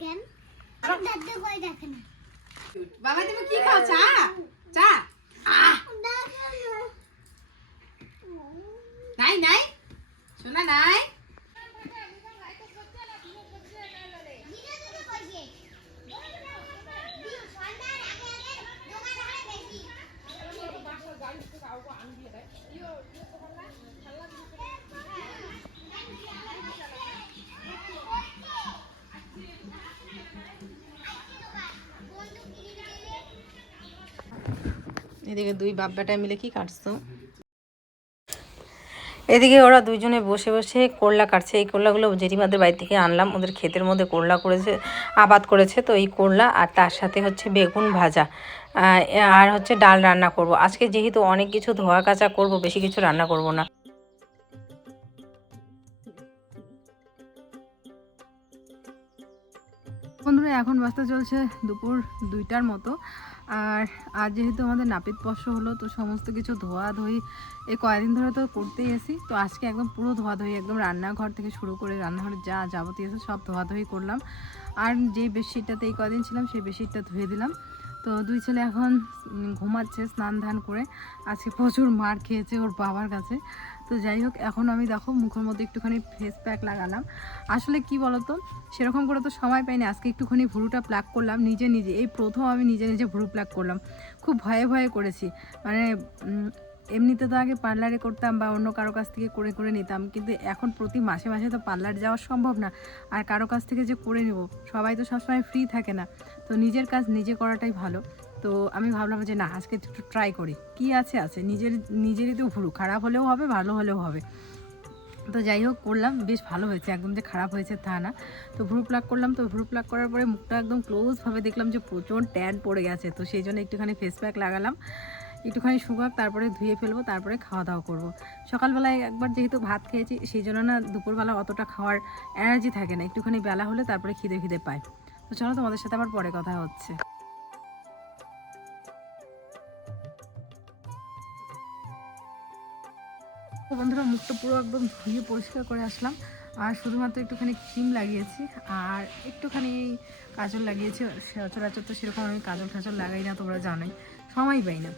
কেন দাদু কই দেখে না বাবা তুমি কি খাও চা চা নাই নাই শোনা নাই এদিকে দুই বাপ বেটা মিলে কি কাটছো এদিকে ওরা দুইজনে বসে বসে করলা কাটছে এই করলাগুলো জেঠিমাদের বাড়ি থেকে আনলাম ওদের ক্ষেতের মধ্যে করলা করেছে আবাদ করেছে তো এই করলা আর তার সাথে হচ্ছে বেগুন ভাজা আর হচ্ছে ডাল রান্না করব আজকে যেহেতু অনেক কিছু ধোয়া কাচা করব বেশি কিছু রান্না করব না বন্ধুরা এখন বাজতে চলছে দুপুর 2টার মতো আর আজ যেহেতু আমাদের নাপিত পশ্চ হলো তো সমস্ত কিছু ধোয়াধুয়ি এই কয়েকদিন ধরে তো করতেই এসি তো আজকে একদম পুরো ধোয়াধুয়ি একদম রান্নাঘর থেকে শুরু করে রান্নাঘরে যা যাবতীয় আছে সব ধোয়াধুয়ি করলাম আর যে বেডশিটটাতে এই কদিন ছিলাম সেই বেডশিটটা ধুয়ে দিলাম তো দুই ছেলে এখন ঘুমাচ্ছে স্নান ধান করে আজকে প্রচুর মার খেয়েছে ওর বাবার কাছে তো যাই হোক এখন আমি দেখো মুখের মধ্যে একটুখানি ফেস প্যাক লাগালাম আসলে কি বলতো সেরকম করে তো সময় পাইনি আজকে একটুখানি ভুরুটা প্লাক করলাম নিজে নিজে এই প্রথম আমি নিজে নিজে ভুরু প্লাক করলাম খুব ভয়ে ভয়ে করেছি মানে এমনিতে তো আগে পার্লারে করতাম বা অন্য কারো কাছ থেকে করে করে নিতাম কিন্তু এখন প্রতি মাসে মাসে তো পার্লার যাওয়া সম্ভব না আর কারো কাছ থেকে যে করে নেব সবাই তো সবসময় ফ্রি থাকে না তো নিজের কাজ নিজে করাটাই ভালো তো আমি ভাবলাম যে না আজকে একটু ট্রাই করি কি আছে নিজেরই তো ভুরু খারাপ হলেও হবে ভালো হলেও হবে তো যাই হোক করলাম বেশ ভালো হয়েছে একদম যে খারাপ হয়েছে তা না তো ভ্রু প্লাক করলাম তো ভ্রু প্লাক করার পরে মুখটা একদম ক্লোজভাবে দেখলাম যে প্রচণ্ড ট্যান পড়ে গেছে তো সেই জন্য একটুখানি ফেস প্যাক লাগালাম একটুখানি শুকাক তারপরে ধুয়ে ফেলবো তারপরে খাওয়া দাওয়া করবো সকালবেলায় একবার যেহেতু ভাত খেয়েছি সেই জন্য না দুপুরবেলা অতটা খাওয়ার এনার্জি থাকে না একটুখানি বেলা হলে তারপরে খিদে পায় তো চলো তোমাদের সাথে আবার পরে কথা হচ্ছে বন্ধুরা মুখটা পুরো একদম ধুয়ে পরিষ্কার করে আসলাম আর শুধুমাত্র একটুখানি ক্রিম লাগিয়েছি আর একটুখানি কাজল লাগিয়েছি সচরাচর তো সেরকম আমি কাজল টাজল লাগাই না তোমরা জানোই সময় পাই না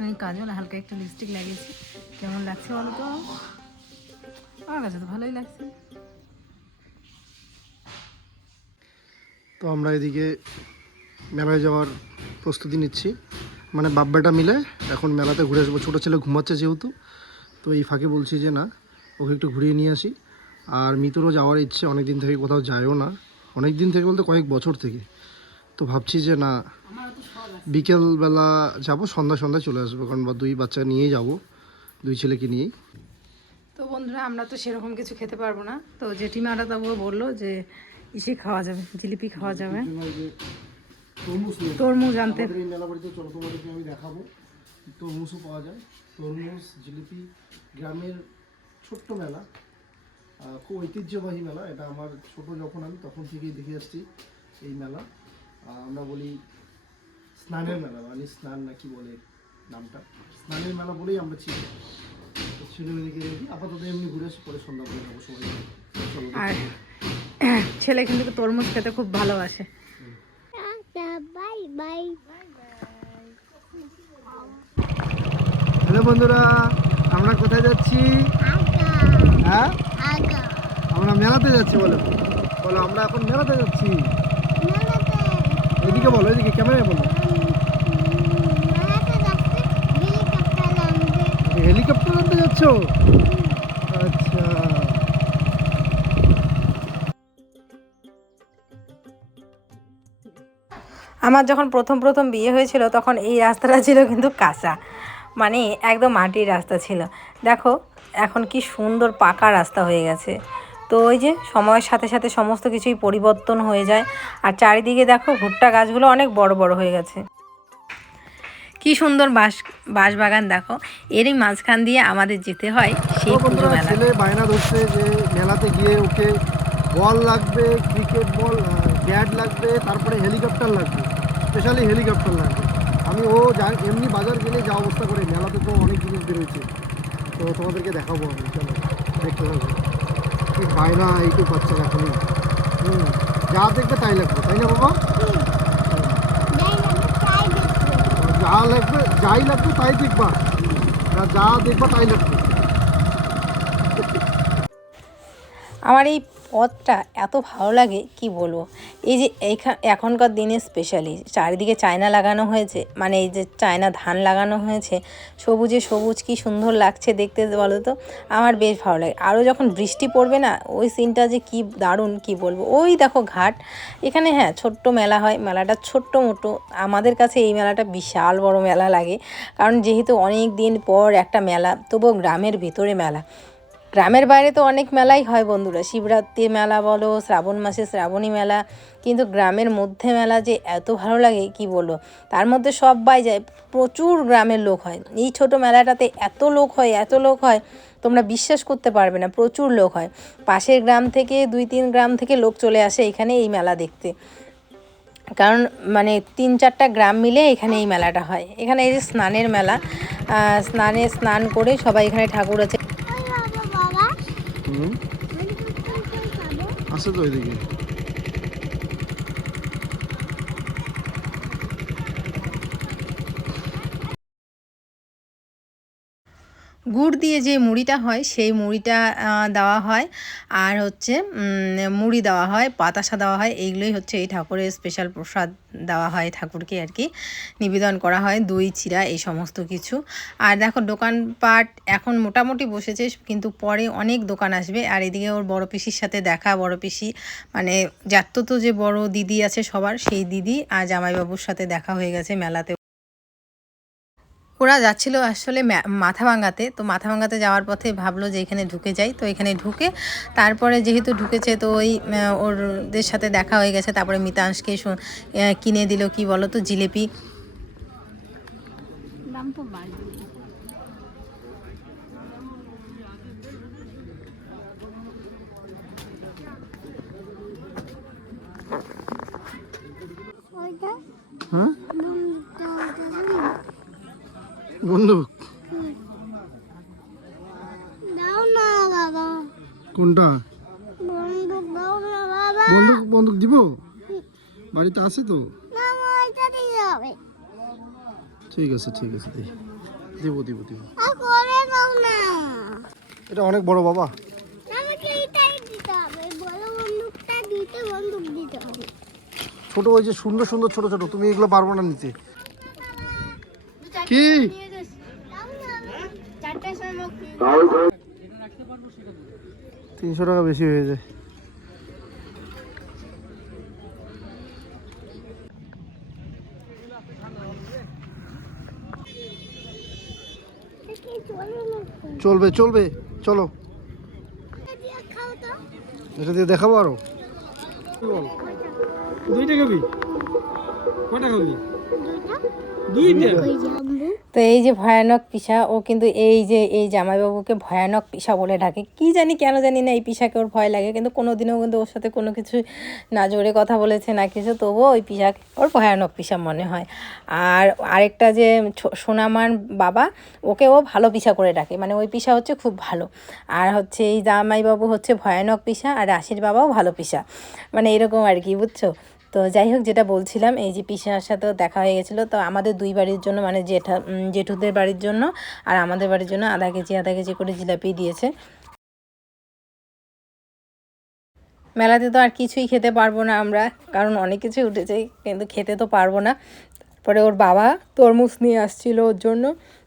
আমি কাজল হালকা একটু লিপস্টিক লাগিয়েছি কেমন লাগছে বলো তো আমার কাছে তো ভালোই লাগছে তো আমরা এদিকে মেলায় যাওয়ার প্রস্তুতি নিচ্ছি মানে বাপ বেটা মিলে এখন মেলাতে ঘুরে আসবো ছোটো ছেলে ঘুমাচ্ছে যেহেতু তো এই ফাঁকে বলছি যে না ওকে একটু ঘুরিয়ে নিয়ে আসি আর মিতুরও যাওয়ার ইচ্ছে অনেক দিন থেকে কোথাও যায়ও না অনেক দিন থেকে বলতে কয়েক বছর থেকে তো ভাবছি যে না বিকেলবেলা যাবো সন্ধ্যায় চলে আসবো কারণ দুই বাচ্চা নিয়েই যাব দুই ছেলেকে নিয়েই তো বন্ধুরা আমরা তো সেরকম কিছু খেতে পারবো না তো জেঠিমারা তবুও বললো যে ইসে খাওয়া যাবে জিলিপি খাওয়া যাবে তরমুজ আনতে মেলা বাড়িতে চলো তোমাদেরকে আমি দেখাবো তরমুজও পাওয়া যায় তরমুজ জিলিপি গ্রামের ছোট্ট মেলা খুব ঐতিহ্যবাহী মেলা এটা আমার ছোট যখন আমি তখন থেকেই দেখে আসছি এই মেলা আমরা বলি স্নানের মেলা মানে স্নান নাকি বলে নামটা স্নানের মেলা বলেই আমরা চিনি ছেলেমেয়েদেরকে রেখে আপাতত এমনি ঘুরে আসি পরে সন্ধ্যা করে যাবো সবাই আর ছেলে কিন্তু তরমুজ খেতে খুব ভালোবাসে বাই বাই হ্যালো বন্ধুরা আমরা কোথায় যাচ্ছি হ্যাঁ আমরা মেলাতে যাচ্ছি বলো বলো আমরা এখন মেলাতে যাচ্ছি এদিকে বলো এদিকে ক্যামেরায় বলো হেলিকপ্টার আনতে যাচ্ছ আচ্ছা আমার যখন প্রথম বিয়ে হয়েছিল তখন এই রাস্তাটা ছিল কিন্তু কাঁচা মানে একদম মাটির রাস্তা ছিল দেখো এখন কি সুন্দর পাকা রাস্তা হয়ে গেছে তো ওই যে সময়ের সাথে সাথে সমস্ত কিছুই পরিবর্তন হয়ে যায় আর চারিদিকে দেখো ভুট্টা গাছগুলো অনেক বড় বড় হয়ে গেছে কি সুন্দর বাঁশবাগান দেখো এরই মাঝখান দিয়ে আমাদের যেতে হয় সেই পুজো মেলা ছেলে বায়না ধরছে যে মেলাতে গিয়ে ওকে বল লাগবে ক্রিকেট বল ব্যাট লাগবে তারপরে হেলিকপ্টার লাগবে স্পেশালি হেলিকপ্টার লাগবে আমি এমনি বাজার গেলে যা অবস্থা করে মেলাতে তো অনেক জিনিস বেরোচ্ছে তো তোমাদেরকে দেখাবো আমি চলো দেখতে হবে ঠিক বায়না এইটুকু বাচ্চা এখনই যা যা দেখবে তাই লাগবে, তাই না বাবা? যাই লাগবে তাই দেখবা, যা দেখবা তাই লাগবে। আমার এই পথটা এত ভালো লাগে কি বলবো। এই যে এখনকার দিনে স্পেশালি চারিদিকে চায়না লাগানো হয়েছে, মানে এই যে চায়না ধান লাগানো হয়েছে, সবুজে সবুজ কি সুন্দর লাগছে দেখতে বলো তো। আমার বেশ ভালো লাগে। আরও যখন বৃষ্টি পড়বে না, ওই সিনটা যে কি দারুণ কি বলবো। ওই দেখো ঘাট, এখানে হ্যাঁ ছোট্ট মেলা হয়, মেলাটা ছোট্ট মোটো। আমাদের কাছে এই মেলাটা বিশাল বড় মেলা লাগে, কারণ যেহেতু অনেক দিন পর একটা মেলা, তবুও গ্রামের ভিতরে মেলা। গ্রামের বাইরে তো অনেক মেলাই হয় বন্ধুরা, শিবরাত্রি মেলা বলো, শ্রাবণ মাসে শ্রাবণী মেলা, কিন্তু গ্রামের মধ্যে মেলা যে এত ভালো লাগে কি বলবো। তার মধ্যে সবাই যায়, প্রচুর গ্রামের লোক হয় এই ছোট মেলাটাতে। এত লোক হয়, এত লোক হয়, তোমরা বিশ্বাস করতে পারবে না, প্রচুর লোক হয়। পাশের গ্রাম থেকে 2-3 গ্রাম থেকে লোক চলে আসে এখানে এই মেলা দেখতে, কারণ মানে 3-4টা গ্রাম মিলে এখানে এই মেলাটা হয়। এখানে এই যে স্নানের মেলা, স্নান করে সবাই এখানে ঠাকুর আছে। আছে তো ওইদিকে। গুড় দিয়ে যে মুড়িটা হয় সেই মুড়িটা দেওয়া হয়, আর হচ্ছে মুড়ি দেওয়া হয়, বাতাসা দেওয়া হয়। এইগুলোই হচ্ছে এই ঠাকুরের স্পেশাল প্রসাদ দেওয়া হয় ঠাকুরকে আর কি, নিবেদন করা হয়, দই চিড়া এই সমস্ত কিছু। আর দেখো দোকানপাট এখন মোটামুটি বসেছে, কিন্তু পরে অনেক দোকান আসবে। আর এদিকে ওর বড় পিসির সাথে দেখা, বড় পিসি মানে তো যে বড় দিদি আছে সবার, সেই দিদি আর জামাইবাবুর সাথে দেখা হয়ে গেছে মেলাতে। ওরা যাচ্ছিল আসলে মাথাভাঙাতে, তো মাথাভাঙাতে যাওয়ার পথে ভাবলো যে এখানে ঢুকে যাই, তো এখানে ঢুকে তারপরে যেহেতু ঢুকেছে তো ওই ওরদের সাথে দেখা হয়ে গেছে। তারপরে মিতাংশকে কিনে দিল কি বলো তো, জিলেপি। হ্যাঁ বন্দুক দাও না বাবা, কোনটা? বন্দুক দাও না বাবা। বন্দুক দিব, বাড়িতে আছে তো। না ওইটা দিয়ে হবে। ঠিক আছে দিব। আর করে দাও না। এটা অনেক বড় বাবা। আমাকে এটাই দিতে হবে, বড় বন্দুকটা বন্দুক দিতে হবে। ছোট ওই যে সুন্দর ছোট তুমি এগুলো পারবো না নিতে। কি 300 টাকা বেশি হয়ে যায়। চলবে চলো, এটা দিয়ে দেখাবো আরো। দুইটা খাবি, কয়টা খাবি? তো এই যে ভয়ানক পিসা, ও কিন্তু এই যে এই জামাইবাবুকে ভয়ানক পিসা বলে ডাকে। কি জানি কেন জানি না, এই পিসাকে ওর ভয় লাগে, কিন্তু কোনোদিনও কিন্তু ওর সাথে কোনো কিছু না জোরে কথা বলেছে না কিছু, তবুও ওই পিসাকে ওর ভয়ানক পিসা মনে হয়। আর আরেকটা যে সোনামার বাবা, ওকে ও ভালো পিসা করে ডাকে, মানে ওই পিসা হচ্ছে খুব ভালো। আর হচ্ছে এই জামাইবাবু হচ্ছে ভয়ানক পিসা, আর রাশির বাবাও ভালো পিসা, মানে এরকম আর কি, বুঝছো? তো যাই হোক, যেটা বলছিলাম, এই যে পিসার সাথেও দেখা হয়ে গেছিলো। তো আমাদের 2 বাড়ির জন্য, মানে জেঠুদের বাড়ির জন্য আর আমাদের বাড়ির জন্য আধা কেজি করে জিলাপি দিয়েছে। মেলাতে তো আর কিছুই খেতে পারবো না আমরা, কারণ অনেক কিছুই উঠেছে, কিন্তু খেতে তো পারবো না। তারপরে ওর বাবা তরমুজ নিয়ে আসছিল ওর জন্য,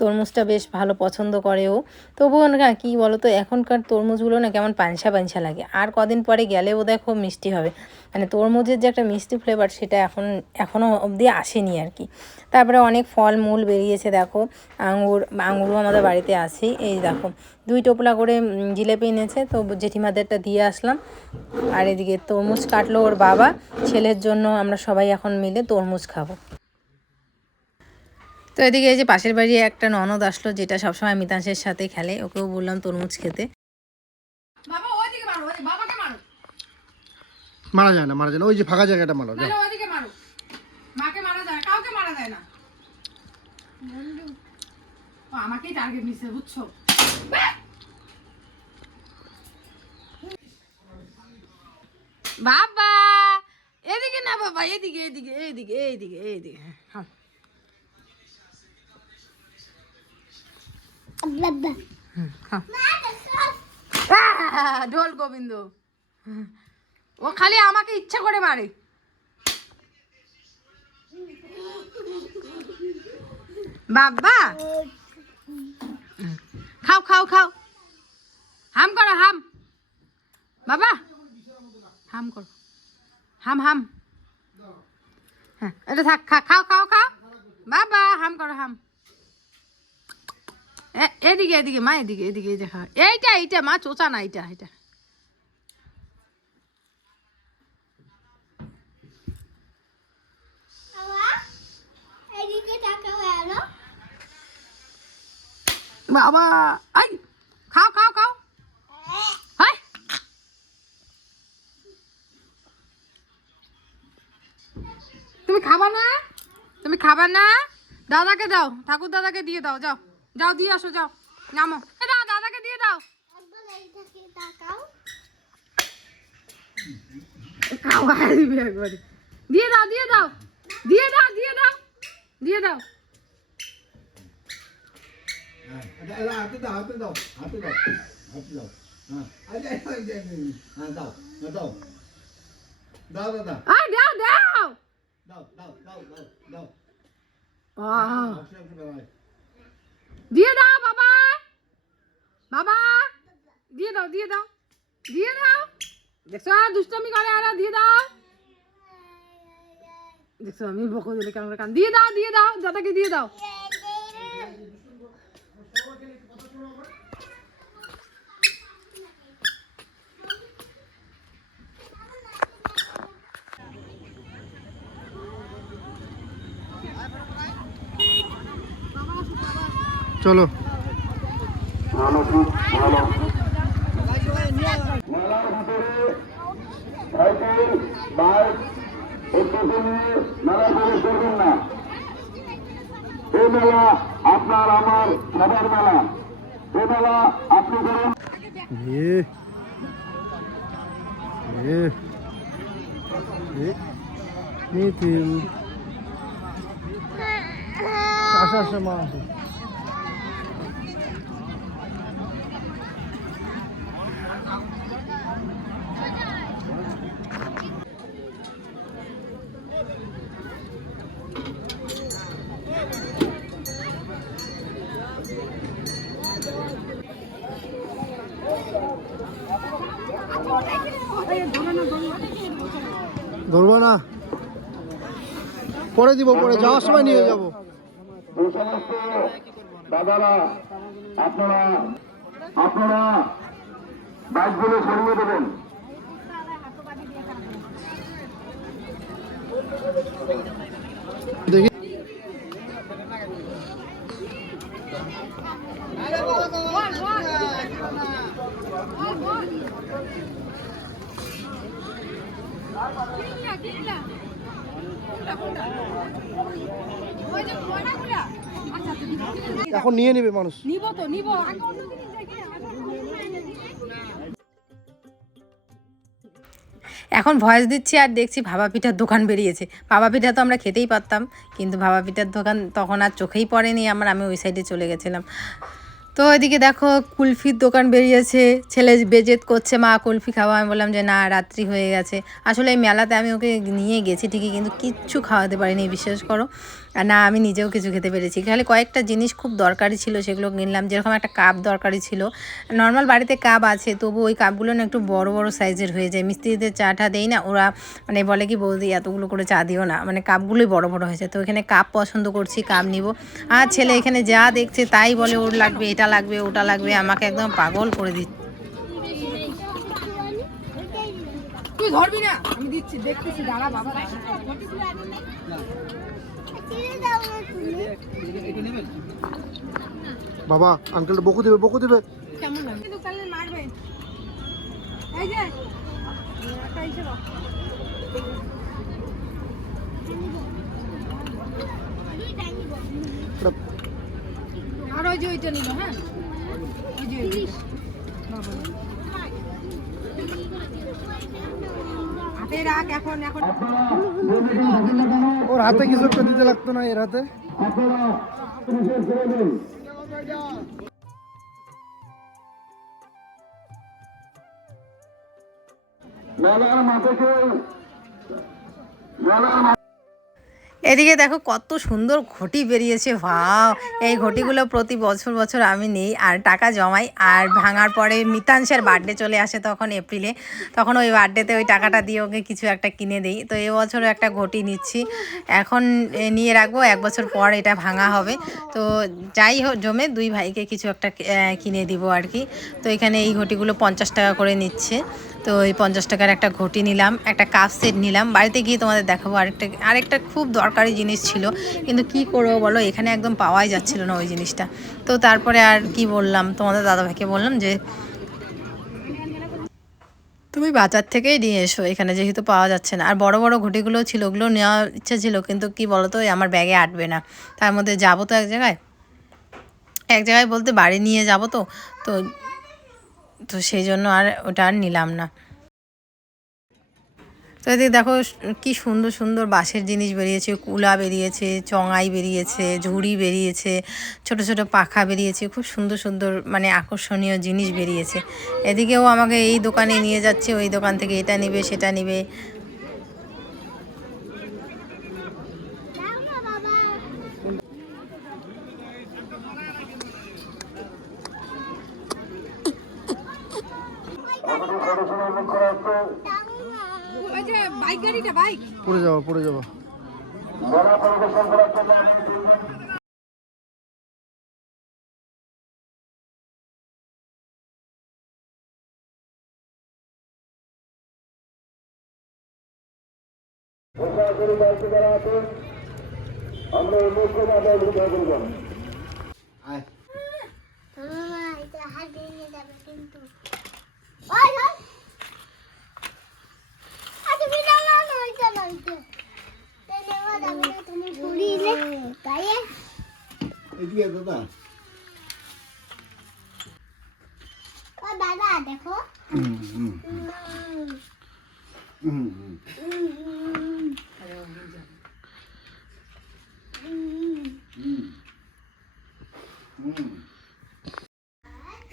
তরমুজটা বেশ ভালো পছন্দ করে ও। তবুও না কী বলো তো, এখনকার তরমুজগুলো না কেমন পানসা লাগে, আর কদিন পরে গেলেও দেখো মিষ্টি হবে, মানে তরমুজের যে একটা মিষ্টি ফ্লেভার সেটা এখনও অবধি আসেনি আর কি। তারপরে অনেক ফল মূল বেরিয়েছে দেখো, আঙুরও আমাদের বাড়িতে আছে। এই দেখো 2 টোপলা করে জিলেপি এনেছে, তো জেঠিমাদেরটা দিয়ে আসলাম। আর এদিকে তরমুজ কাটলো ওর বাবা, ছেলের জন্য আমরা সবাই এখন মিলে তরমুজ খাবো। তো এদিকে এই যে পাশের বাড়ি একটা ননদ আসলো, যেটা সবসময় মিতাংশের সাথে খেলে, ওকেও বললাম তরমুজ খেতে। মারা যায় না, ওই যে ফাঁকা জায়গাটা মারো, যাও। মাকে মারা যায়, কাউকে মারা যায় না, আমাকেই টার্গেট নিছে, বুঝছো? বাবা এদিকে না বাবা, এদিকে এদিকে এইদিকে এইদিকে এইদিকে, হ্যাঁ খাও। বাবা খাও। ঢোল গোবিন্দ, ও খালি আমাকে ইচ্ছা করে মারে। বাবা খাও খাও খাও, হাম করো হাম, বাবা হাম করো, হাম হাম, হ্যাঁ এটা থাক, খাও খাও খাও বাবা, হাম করো হাম। এদিকে এদিকে মা, এদিকে এদিকে, এই যে খাও, এইটা এইটা মা, চোচা না, এইটা এইটা। এদিকে তাকাও এলো বাবা আই, খাও খাও খাও, হাই তুমি খাবা না, তুমি খাবা না, দাদাকে দাও, ঠাকুর দাদাকে দিয়ে দাও, যাও যাও দিয়ে আসো, যাও নামো, দাও দাদাকে দিয়ে দাও। একবার এইদিকে তাকাও খাওয়া দিবি একবারে, দিয়ে দাও দিয়ে দাও দিয়ে দাও দিয়ে দাও দিয়ে দাও। হাতে দাও, হাতে দাও, হাতে দাও, হাতে দাও, হ্যাঁ দাও দাও দাও দাদা, আই দাও দাও, দাও দাও দাও দাও দাও, দিয়ে দাও বাবা, বাবা দিয়ে দাও দিয়ে দাও দিয়ে দাও, দেখছো দুষ্টমি করে, আর দিয়ে দাও, দেখছো আমি বকো দিলে কেমন কান, দিয়ে দাও দাদাকে দিয়ে দাও। চলো আপনার আমার সবার মেলা, এ মেলা আপনি করুন। মিথিল আসা আসা মা আসা। ধরবো না, পরে দিব, পরে যাওয়ার সময় নিয়ে যাবো। এই সমস্ত দাদারা আপনারা আপনারা বাইকগুলো সরিয়ে দেবেন। দেখি এখন নিয়ে নেবে মানুষ। নিব তো নিব। এখন ভয়েস দিচ্ছি আর দেখছি ভাপা পিঠার দোকান বেরিয়েছে। ভাপা পিঠা তো আমরা খেতেই পারতাম, কিন্তু ভাপা পিঠার দোকান তখন আর চোখেই পড়েনি আমার, আমি ওই সাইডে চলে গেছিলাম। তো ওইদিকে দেখো কুলফির দোকান বেরিয়েছে, ছেলে বেজেত করছে মা কুলফি খাওয়া। আমি বললাম যে না, রাত্রি হয়ে গেছে। আসলে এই মেলাতে আমি ওকে নিয়ে গেছি ঠিকই, কিন্তু কিচ্ছু খাওয়াতে পারিনি, বিশ্বাস করো। আর না আমি নিজেও কিছু খেতে পেরেছি। খালি কয়েকটা জিনিস খুব দরকারি ছিল, সেগুলো কিনলাম। যেরকম একটা কাপ দরকারি ছিল, নর্মাল বাড়িতে কাপ আছে, তবু ওই কাপগুলো না একটু বড় বড় সাইজের হয়ে যায়। মিস্ত্রিদের চাটা দেই না, ওরা মানে বলে কি বৌদি এতগুলো করে চা দিও না, মানে কাপগুলোই বড় বড় হয়েছে। তো এখানে কাপ পছন্দ করছি, কাপ নিব। আর ছেলে এখানে যা দেখছে তাই বলে, ওর লাগবে, এটা লাগবে, ওটা লাগবে, আমাকে একদম পাগল করে দিচ্ছে। তুই ধরবি না, আমি দিচ্ছি, দেখতেছি, দাঁড়া বাবা। বাবা আঙ্কেল বকু দিবে, বকু দিবে। কেমন লাগে কিন্তু কালে মারবে। এই যে একটা এসে দাও। আর ওই যে ওইটা নিল, হ্যাঁ ওই যে ওইটা। বাবা হাতে রাখ এখন এখন ওর হাতে কিছু একটা দিতে লাগতো না, এর হাতে। মেলার মাঠে এদিকে দেখো কত সুন্দর ঘটি বেরিয়েছে, ভাও। এই ঘটিগুলো প্রতি বছর বছর আমি নিই আর টাকা জমাই, আর ভাঙার পরে মিতাংশের বার্থডে চলে আসে তখন এপ্রিলে, তখন ওই বার্থডেতে ওই টাকাটা দিয়ে ওকে কিছু একটা কিনে দিই। তো এবছরও একটা ঘটি নিচ্ছি, এখন নিয়ে রাখবো, 1 বছর পর এটা ভাঙা হবে। তো যাই হোক জমে 2 ভাইকে কিছু একটা কিনে দিব আর কি। তো এখানে এই ঘটিগুলো 50 টাকা করে নিচ্ছে। তো এই 50 টাকার একটা ঘটি নিলাম, একটা কাপ সেট নিলাম। বাড়িতে গিয়ে তোমাদের দেখাবো। আরেকটা খুব দরকারি জিনিস ছিল, কিন্তু কি করবো বলো, এখানে একদম পাওয়াই যাচ্ছিল না ওই জিনিসটা। তো তারপরে আর কি বললাম, তোমাদের দাদাভাইকে বললাম যে তুমি বাজার থেকেই নিয়ে এসো, এখানে যেহেতু পাওয়া যাচ্ছে না। আর বড় বড় ঘটিগুলো ছিল, ওগুলো নেওয়ার ইচ্ছা ছিল, কিন্তু কি বলো তো, আমার ব্যাগে আটবে না। তার মধ্যে যাবো তো এক জায়গায় বলতে বাড়ি নিয়ে যাবো তো তো তো সেই জন্য আর ওটা আর নিলাম না। তো এদিকে দেখো কি সুন্দর সুন্দর বাঁশের জিনিস বেরিয়েছে, কুলা বেরিয়েছে, চঙাই বেরিয়েছে, ঝুড়ি বেরিয়েছে, ছোট ছোট পাখা বেরিয়েছে, খুব সুন্দর সুন্দর মানে আকর্ষণীয় জিনিস বেরিয়েছে। এদিকেও আমাকে এই দোকানে নিয়ে যাচ্ছে, ওই দোকান থেকে এটা নিবে সেটা নিবে। পড়ে যাবো। মেলা পরিবেশন করার জন্য আমরা মুখ্যভাবে অভিযোগ করব। দাদা দেখো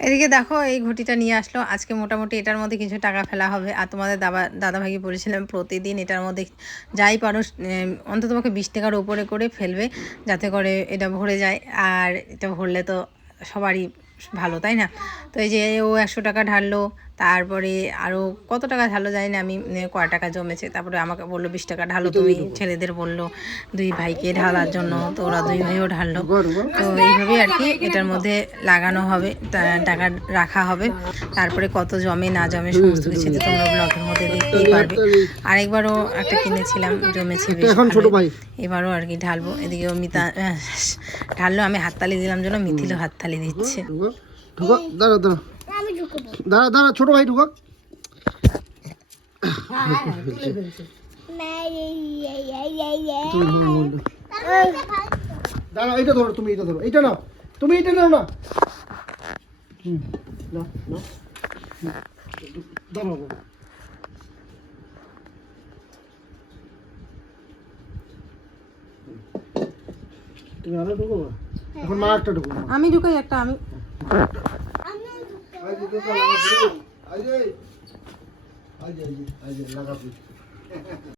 এদিকে দেখো এই ঘটিটা নিয়ে আসলো আজকে। মোটামুটি এটার মধ্যে কিছু টাকা ফেলা হবে। আর তোমাদের দাদাভাইকে বলেছিলাম প্রতিদিন এটার মধ্যে যাই পারো অন্ততপক্ষে 20 টাকার উপরে করে ফেলবে, যাতে করে এটা ভরে যায়। আর এটা ভরলে তো সবারই ভালো, তাই না? তো এই যে ও 100 টাকা ঢাললো, তারপরে আরও কত টাকা ঢালো জানি না আমি, কয় টাকা জমেছে। তারপরে আমাকে বললো 20 টাকা ঢালো তুমি, ছেলেদের বললো 2 ভাইকে ঢালার জন্য, তো ওরা 2 ভাইও ঢাললো। তো এইভাবেই আর কি এটার মধ্যে লাগানো হবে, টাকা রাখা হবে। তারপরে কত জমে না জমে সমস্ত কিছু তো তোমরা ব্লগের মধ্যে দেখতেই পারবে। আরেকবারও একটা কিনেছিলাম, জমেছে বেশ, এবারও আর কি ঢালবো। এদিকে মিতা ঢাললো, আমি হাততালি দিলাম জন্য মিথিলও হাততালি দিচ্ছে। দাঁড়া ছোট ভাই ঢুকাক। দাঁড়া, এটা ধরো, তুমি এটা ধরো, এইটা নাও, তুমি এটা নাও না। দাঁড়াও, তুমি আরো ঢুকো, এখন মা একটা ঢুকো। আমি ঢুকাই একটা, আমি আজ লাগাবি।